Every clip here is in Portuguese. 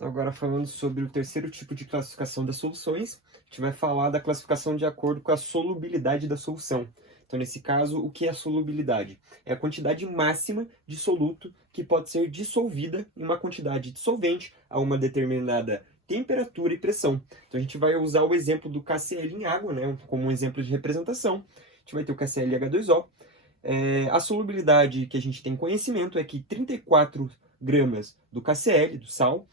Então, agora falando sobre o terceiro tipo de classificação das soluções, a gente vai falar da classificação de acordo com a solubilidade da solução. Então, nesse caso, o que é a solubilidade? É a quantidade máxima de soluto que pode ser dissolvida em uma quantidade de solvente a uma determinada temperatura e pressão. Então, a gente vai usar o exemplo do KCl em água, né, como um exemplo de representação. A gente vai ter o KClH2O. A solubilidade que a gente tem conhecimento é que 34 gramas do KCl, do sal,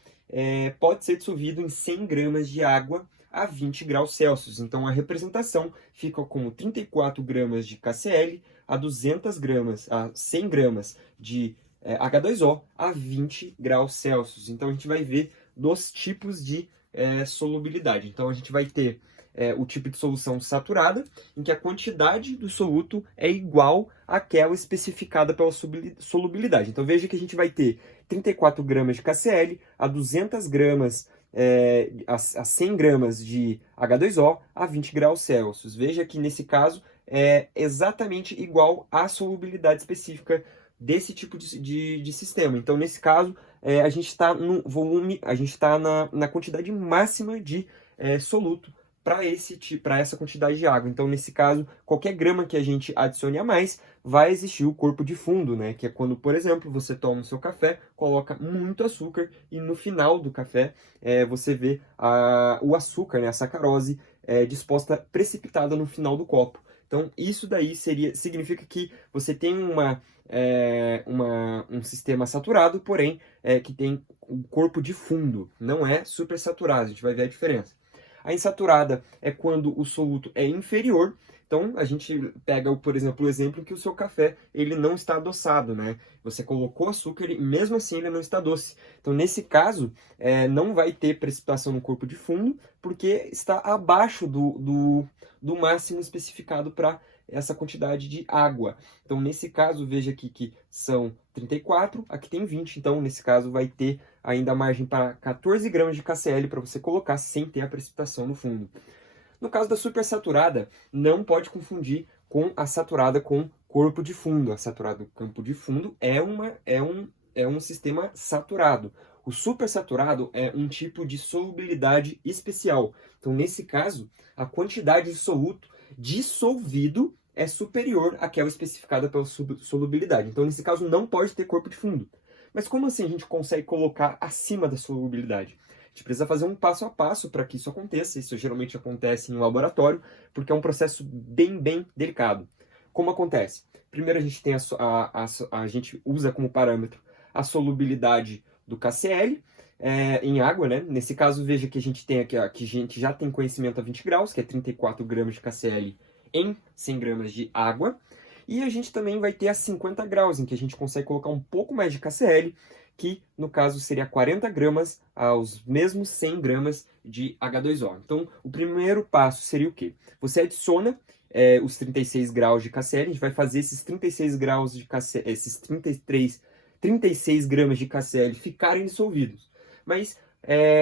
pode ser dissolvido em 100 gramas de água a 20 graus Celsius. Então, a representação fica como 34 gramas de KCl a 200 gramas, a 100 gramas de H2O a 20 graus Celsius. Então, a gente vai ver dos tipos de solubilidade. Então, a gente vai ter o tipo de solução saturada, em que a quantidade do soluto é igual àquela especificada pela solubilidade. Então, veja que a gente vai ter 34 gramas de KCl a 200 gramas, a 100 gramas de H2O a 20 graus Celsius. Veja que, nesse caso, é exatamente igual à solubilidade específica desse tipo de sistema. Então, nesse caso, a gente está no volume, a gente está na quantidade máxima de soluto para essa quantidade de água. Então, nesse caso, qualquer grama que a gente adicione a mais, vai existir o corpo de fundo, né? Que é quando, por exemplo, você toma o seu café, coloca muito açúcar e no final do café você vê o açúcar, né? A sacarose, disposta precipitada no final do copo. Então, isso daí significa que você tem um sistema saturado, porém, que tem um corpo de fundo. Não é supersaturado, a gente vai ver a diferença. A insaturada é quando o soluto é inferior. Então, a gente pega, por exemplo, o exemplo que o seu café ele não está adoçado, né? Você colocou açúcar e mesmo assim ele não está doce. Então, nesse caso, não vai ter precipitação no corpo de fundo, porque está abaixo do máximo especificado para essa quantidade de água. Então, nesse caso, veja aqui que são 34, aqui tem 20. Então, nesse caso, vai ter ainda margem para 14 gramas de KCl para você colocar sem ter a precipitação no fundo. No caso da supersaturada, não pode confundir com a saturada com corpo de fundo. A saturada do campo de fundo é um sistema saturado. O supersaturado é um tipo de solubilidade especial. Então, nesse caso, a quantidade de soluto dissolvido é superior àquela especificada pela solubilidade. Então, nesse caso, não pode ter corpo de fundo. Mas como assim a gente consegue colocar acima da solubilidade? A gente precisa fazer um passo a passo para que isso aconteça. Isso geralmente acontece em um laboratório, porque é um processo bem delicado. Como acontece? Primeiro a gente tem a gente usa como parâmetro a solubilidade do KCl em água, né? Nesse caso, veja que a gente tem aqui, que a gente já tem conhecimento a 20 graus, que é 34 gramas de KCl em 100 gramas de água. E a gente também vai ter a 50 graus, em que a gente consegue colocar um pouco mais de KCl, que no caso seria 40 gramas aos mesmos 100 gramas de H2O. Então, o primeiro passo seria o quê? Você adiciona os 36 graus de KCl, a gente vai fazer esses 36 graus de KCl, esses 36 gramas de KCl ficarem dissolvidos. Mas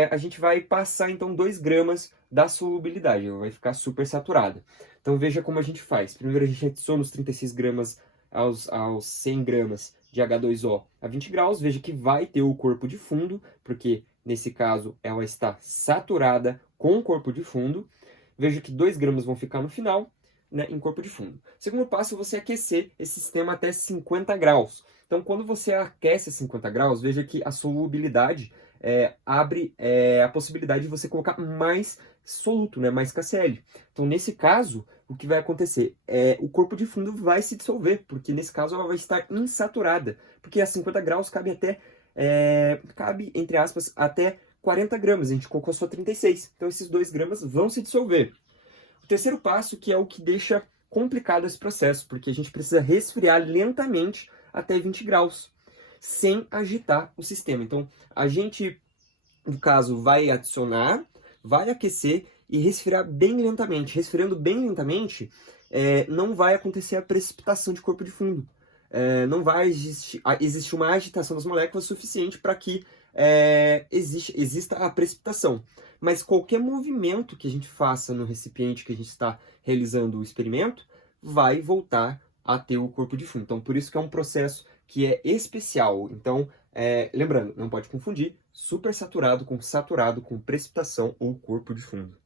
a gente vai passar então 2 gramas da solubilidade, ela vai ficar super saturada. Então veja como a gente faz. Primeiro a gente adiciona os 36 gramas aos 100 gramas de H2O a 20 graus. Veja que vai ter o corpo de fundo, porque nesse caso ela está saturada com o corpo de fundo. Veja que 2 gramas vão ficar no final, né, em corpo de fundo. Segundo passo é você aquecer esse sistema até 50 graus. Então quando você aquece a 50 graus, veja que a solubilidade abre a possibilidade de você colocar mais soluto, né, mais KCl. Então, nesse caso, o que vai acontecer? O corpo de fundo vai se dissolver, porque nesse caso ela vai estar insaturada, porque a 50 graus cabe entre aspas, até 40 gramas, a gente colocou só 36, então esses 2 gramas vão se dissolver. O terceiro passo, que é o que deixa complicado esse processo, porque a gente precisa resfriar lentamente até 20 graus, sem agitar o sistema. Então, a gente, no caso, vai adicionar, vai aquecer e resfriar bem lentamente. Resfriando bem lentamente, não vai acontecer a precipitação de corpo de fundo. Não vai existir uma agitação das moléculas suficiente para que exista a precipitação. Mas qualquer movimento que a gente faça no recipiente que a gente está realizando o experimento, vai voltar a ter o corpo de fundo. Então, por isso que é um processo que é especial. Então, Lembrando, não pode confundir supersaturado com saturado com precipitação ou corpo de fundo.